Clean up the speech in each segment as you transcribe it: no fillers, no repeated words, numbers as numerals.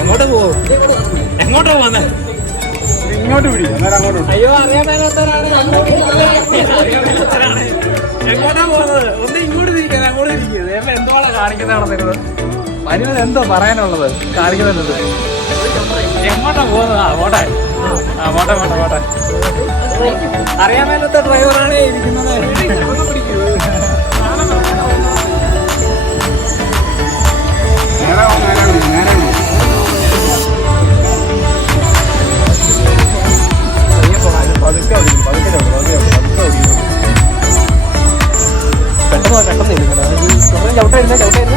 എങ്ങോട്ട് പോകും? എങ്ങോട്ടാ പോകുന്നത്? ഇങ്ങോട്ട് പിടി, അന്നേരം അങ്ങോട്ട്. അയ്യോ, അറിയാൻ മേലാത്തവരാണ്. എങ്ങോട്ടാ പോകുന്നത്? ഒന്ന് ഇങ്ങോട്ട് തിരിക്കുന്നത്, അങ്ങോട്ട് തിരിക്കുന്നത്. എല്ലാം എന്തുവാണ് കാണിക്കുന്നതാണെന്നത്? മനുവൻ എന്തോ പറയാനുള്ളത് കാണിക്കുന്നത്? എങ്ങോട്ടാ പോകുന്നത്? പോട്ടെ, പോട്ടെ പോട്ടെ പോട്ടെ. അറിയാൻ മേലാത്ത ഡ്രൈവറാണ് ഇരിക്കുന്നത്. പെട്ടെന്ന് ചവിട്ടായിരുന്ന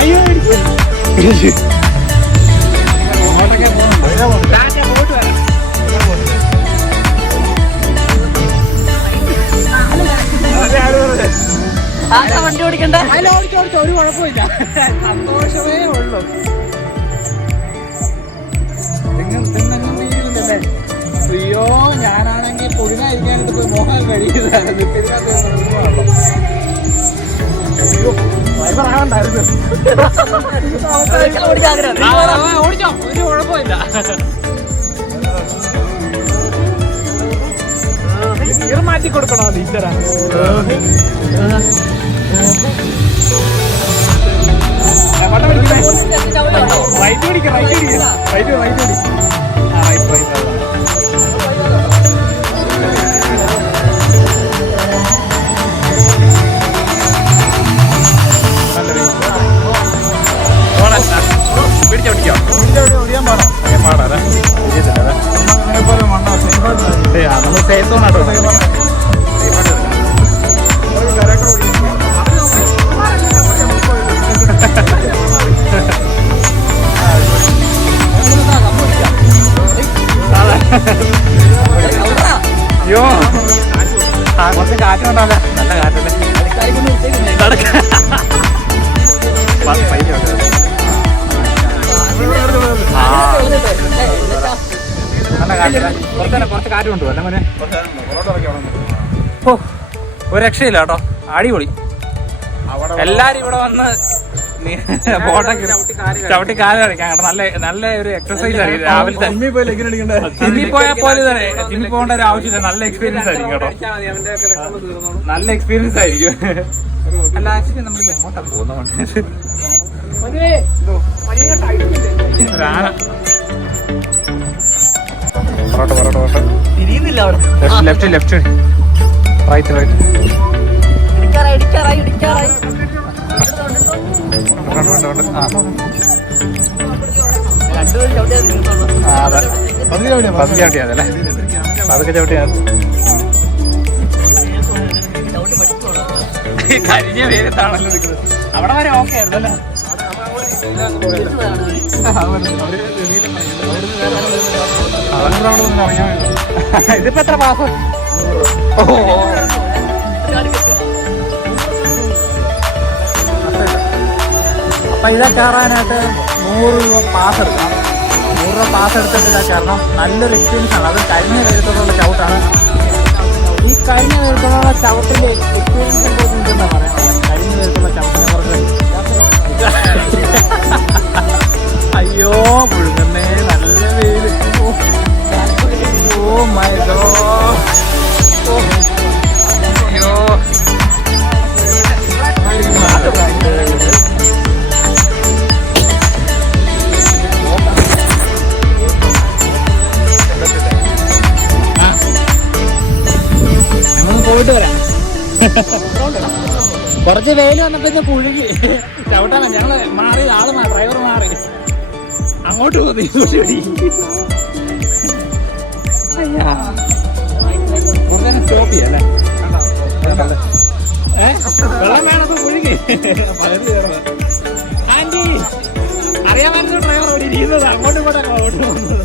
അയ്യോ വണ്ടി ഓടിക്കണ്ട. ഓടിച്ചോടിച്ചോ, ഒരു കുഴപ്പമില്ല, സന്തോഷമേ ഉള്ളൂ. തീരുന്നില്ലേ? അയ്യോ, ഞാനാണെങ്കിൽ പൊടിനായിരിക്കാനായിട്ട് പോയി മോഹൻ കഴിയുന്നതാണ്. അയ്യോ, ഡ്രൈവർ ആകണ്ടായിരുന്നു. ഓടിച്ചോ, ഒരു കുഴപ്പമില്ല. ഗിയർ മാറ്റി കൊടുക്കണോ ടീച്ചറാ? റൈറ്റ് പിടിക്ക, റൈറ്റ് പിടിക്ക, റൈറ്റ് റൈറ്റ് പിടി. ആ, റൈറ്റ് റൈറ്റ്. പിടിച്ചോ പിടിക്കോ, ഓടിയാൻ പാടാ, പാടാ. നമ്മൾ സേഫ് സോണാട്ടോ. അയ്യോ, കുറച്ച് കാറ്റുണ്ടാവില്ല, നല്ല കാറ്റല്ലേ. നല്ല കാറ്റല്ലേ, കുറച്ച് കാറ്റ് കൊണ്ടു അല്ലേ മോനെ? ഓ, ഒരു രക്ഷയില്ല കേട്ടോ, അടിപൊളി. എല്ലാരും ഇവിടെ വന്ന് ചവിട്ടി കാല് കളിക്കാൻ കേട്ടോ. നല്ല ഒരു എക്സസൈസ് ആയിരിക്കും രാവിലത്തെ. ജിമ്മിൽ പോയാൽ പോലെ തന്നെ ജിമ്മിൽ പോകേണ്ട ഒരു ആവശ്യമില്ല. നല്ല എക്സ്പീരിയൻസ് ആയിരിക്കും കേട്ടോ, നല്ല എക്സ്പീരിയൻസ് ആയിരിക്കും. അല്ല, ആക്ച്വലി നമ്മൾ എങ്ങോട്ടാ പോകുന്നുണ്ട്? Left left right right. അതെ, പതുക്കെ ചവിട്ടിയാ മതി അല്ലേ? പതുക്കെ ചവിട്ടിയാ മതി. കരിഞ്ഞ വേരത്താണല്ലോ നിൽക്കുന്നത്. അവിടെ വരെ ഓക്കെ ആയിരുന്നു അല്ലേ? ഇതിപ്പോ എത്ര മാസം? അപ്പൊ ഇതാ കയറാനായിട്ട് 100 രൂപ പാസ് എടുക്കാം. 100 രൂപ പാസ് എടുത്തിട്ട് ഇതാ കയറണം. നല്ലൊരു എക്സ്പീരിയൻസ് ആണ്. അത് കരിഞ്ഞ കരുത്തോടുള്ള ചവിട്ടാണ്. ഈ കരിഞ്ഞ കരുത്തോടുള്ള ചവിട്ടിന്റെ എക്സ്പീരിയൻസ് എന്താ പറയാനുള്ളത്? കരിഞ്ഞ കരുത്തുള്ള ചവിട്ടിനെ കുറിച്ച് അയ്യോ, മുഴുകുന്നേ, നല്ല വെയിൽ. Oh my god. അയ്യോ, പോയിട്ട് വരാം. കുറച്ച് വെയിൽ വന്നപ്പോ ഇന്ന് പുഴുകി ചവിട്ടാൻ ഞങ്ങള് മാറി, ആള് ഡ്രൈവർ മാറി അങ്ങോട്ട് പോകുന്നു. സ്റ്റോപ്പ് ചെയ്യാം അല്ലേ? വെള്ളം വേണത് പുഴുകി. ആന്റി ചെയ്യുന്നത് അങ്ങോട്ടും ഇങ്ങോട്ടും